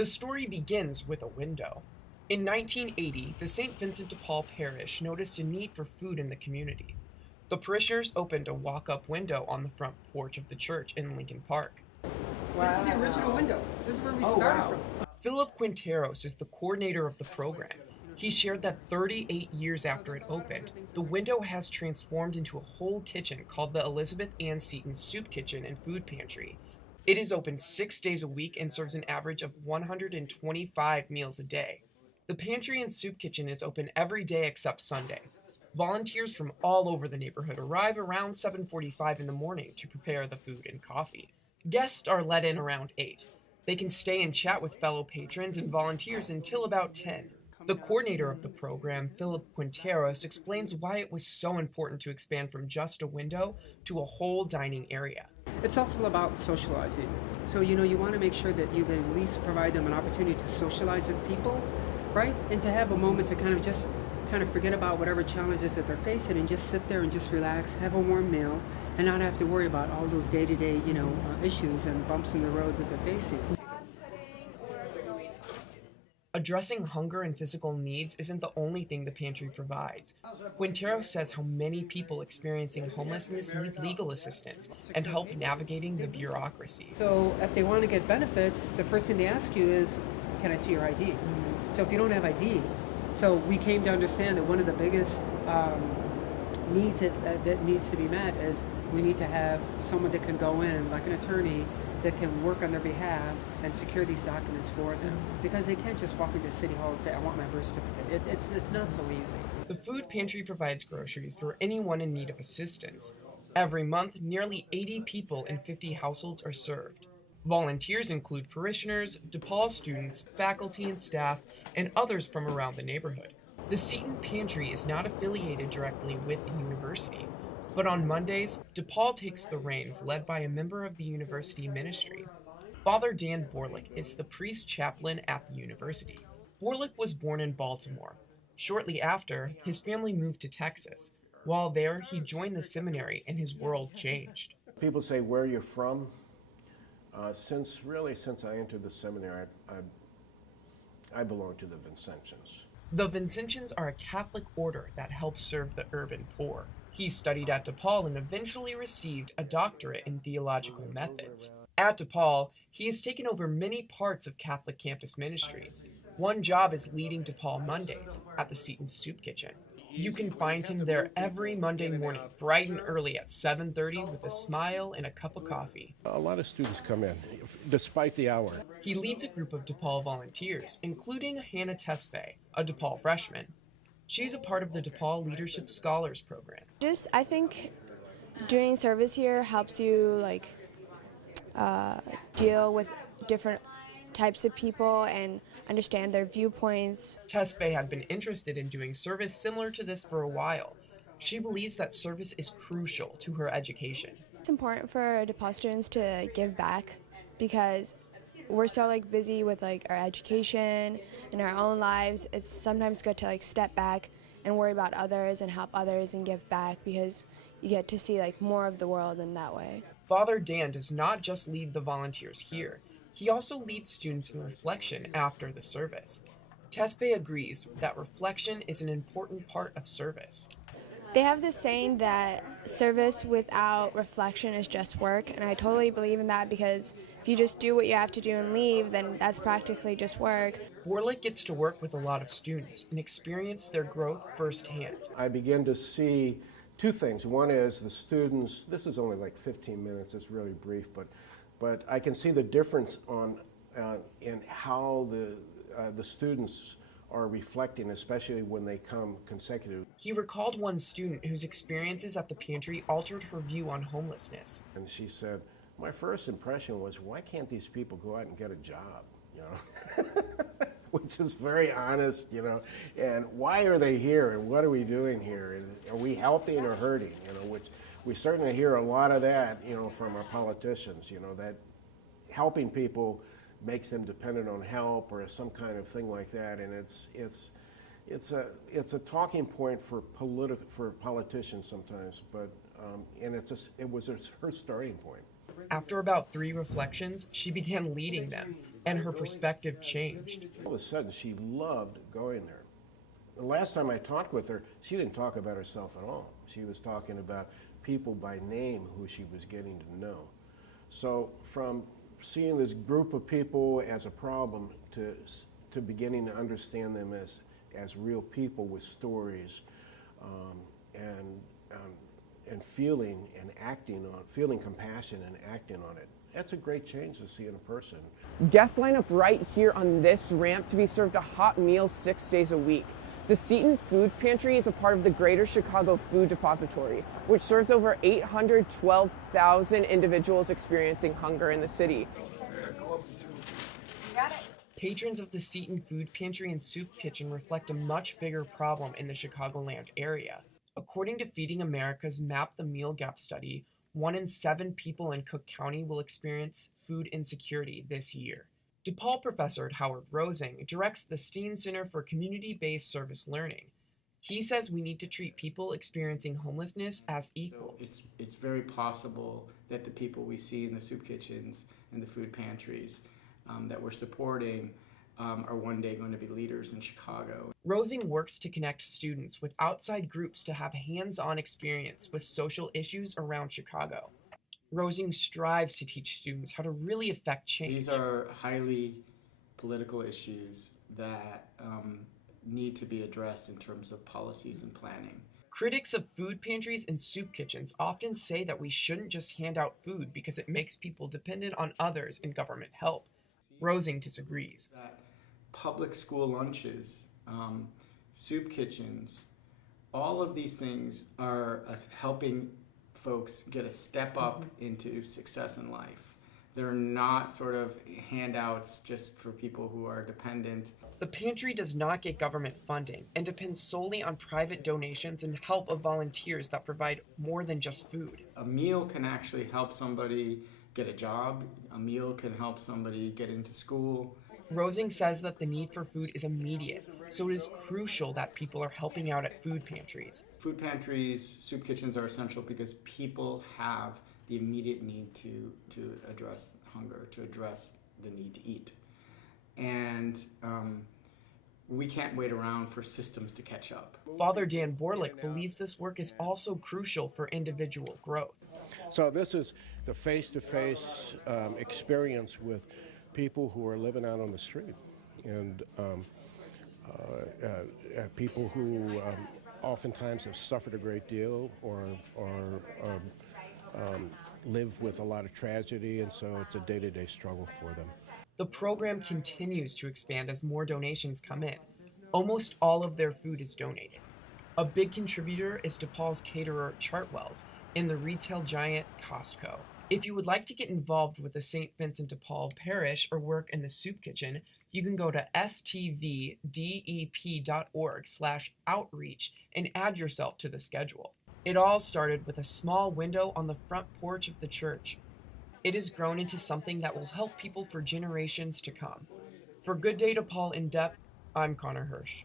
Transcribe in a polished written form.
The story begins with a window. In 1980, the St. Vincent de Paul Parish noticed a need for food in the community. The parishioners opened a walk-up window on the front porch of the church in Lincoln Park. Wow. This is the original window. This is where we started from. Philip Quinteros is the coordinator of the program. He shared that 38 years after it opened, the window has transformed into a whole kitchen called the Elizabeth Ann Seton Soup Kitchen and Food Pantry. It is open 6 days a week and serves an average of 125 meals a day. The pantry and soup kitchen is open every day except Sunday. Volunteers from all over the neighborhood arrive around 7:45 in the morning to prepare the food and coffee. Guests are let in around 8. They can stay and chat with fellow patrons and volunteers until about 10. The coordinator of the program, Philip Quinteros, explains why it was so important to expand from just a window to a whole dining area. It's also about socializing. So, you want to make sure that you can at least provide them an opportunity to socialize with people, right? And to have a moment to kind of forget about whatever challenges that they're facing and just sit there and just relax, have a warm meal, and not have to worry about all those day-to-day, issues and bumps in the road that they're facing. Addressing hunger and physical needs isn't the only thing the pantry provides. Quintero says how many people experiencing homelessness need legal assistance and help navigating the bureaucracy. So if they want to get benefits, the first thing they ask you is, can I see your ID? So if you don't have ID, so we came to understand that one of the biggest needs that needs to be met is we need to have someone that can go in, like an attorney, that can work on their behalf and secure these documents for them, because they can't just walk into City Hall and say, I want my birth certificate. It's not so easy. The food pantry provides groceries for anyone in need of assistance. Every month, nearly 80 people in 50 households are served. Volunteers include parishioners, DePaul students, faculty and staff, and others from around the neighborhood. The Seton Pantry is not affiliated directly with the university, but on Mondays, DePaul takes the reins, led by a member of the university ministry. Father Dan Borlick is the priest chaplain at the university. Borlick was born in Baltimore. Shortly after, his family moved to Texas. While there, he joined the seminary and his world changed. People say, where you're from? Since I entered the seminary, I belong to the Vincentians. The Vincentians are a Catholic order that helps serve the urban poor. He studied at DePaul and eventually received a doctorate in theological methods. At DePaul, he has taken over many parts of Catholic campus ministry. One job is leading DePaul Mondays at the Seton Soup Kitchen. You can find him there every Monday morning, bright and early at 7:30 with a smile and a cup of coffee. A lot of students come in, despite the hour. He leads a group of DePaul volunteers, including Hannah Tesfaye, a DePaul freshman. She's a part of the DePaul Leadership Scholars Program. I think doing service here helps you deal with different types of people and understand their viewpoints. Tesfaye had been interested in doing service similar to this for a while. She believes that service is crucial to her education. It's important for DePaul students to give back because we're so busy with our education and our own lives. It's sometimes good to step back and worry about others and help others and give back, because you get to see more of the world in that way. Father Dan does not just lead the volunteers here. He also leads students in reflection after the service. Tesfaye agrees that reflection is an important part of service. They have this saying that service without reflection is just work, and I totally believe in that, because if you just do what you have to do and leave, then that's practically just work. Borlick gets to work with a lot of students and experience their growth firsthand. I begin to see two things. One is the students, this is only 15 minutes, it's really brief, but I can see the difference in how the students are reflecting, especially when they come consecutive. He recalled one student whose experiences at the pantry altered her view on homelessness. And she said, my first impression was, why can't these people go out and get a job, which is very honest, and why are they here, and what are we doing here, and are we helping or hurting, which we certainly hear a lot of that, from our politicians, that helping people makes them dependent on help or some kind of thing like that, and it's a talking point for politicians sometimes, but it was her starting point. After about 3 reflections, she began leading them. and her perspective changed. All of a sudden, she loved going there. The last time I talked with her, she didn't talk about herself at all. She was talking about people by name who she was getting to know. So from seeing this group of people as a problem to beginning to understand them as real people with stories, and feeling and acting on, feeling compassion and acting on it. That's a great change to see in a person. Guests line up right here on this ramp to be served a hot meal 6 days a week. The Seton Food Pantry is a part of the Greater Chicago Food Depository, which serves over 812,000 individuals experiencing hunger in the city. Patrons of the Seton Food Pantry and Soup Kitchen reflect a much bigger problem in the Chicagoland area. According to Feeding America's Map the Meal Gap study, 1 in 7 people in Cook County will experience food insecurity this year. DePaul professor Howard Rosing directs the Steen Center for Community-Based Service Learning. He says we need to treat people experiencing homelessness as equals. So it's very possible that the people we see in the soup kitchens and the food pantries that we're supporting are one day going to be leaders in Chicago. Rosing works to connect students with outside groups to have hands-on experience with social issues around Chicago. Rosing strives to teach students how to really affect change. These are highly political issues that need to be addressed in terms of policies and planning. Critics of food pantries and soup kitchens often say that we shouldn't just hand out food because it makes people dependent on others and government help. Rosing disagrees. That public school lunches, soup kitchens, all of these things are helping folks get a step up into success in life. They're not sort of handouts just for people who are dependent. The pantry does not get government funding and depends solely on private donations and help of volunteers that provide more than just food. A meal can actually help somebody get a job. A meal can help somebody get into school. Rosing says that the need for food is immediate, so it is crucial that people are helping out at food pantries. Food pantries, soup kitchens are essential because people have the immediate need to address hunger, to address the need to eat. And we can't wait around for systems to catch up. Father Dan Borlick believes this work is also crucial for individual growth. So this is the face-to-face experience with people who are living out on the street, and people who oftentimes have suffered a great deal or live with a lot of tragedy, and so it's a day-to-day struggle for them. The program continues to expand as more donations come in. Almost all of their food is donated. A big contributor is DePaul's caterer Chartwell's and the retail giant Costco. If you would like to get involved with the St. Vincent de Paul Parish or work in the soup kitchen, you can go to stvdep.org/outreach and add yourself to the schedule. It all started with a small window on the front porch of the church. It has grown into something that will help people for generations to come. For Good Day DePaul Indepth, I'm Connor Hirsch.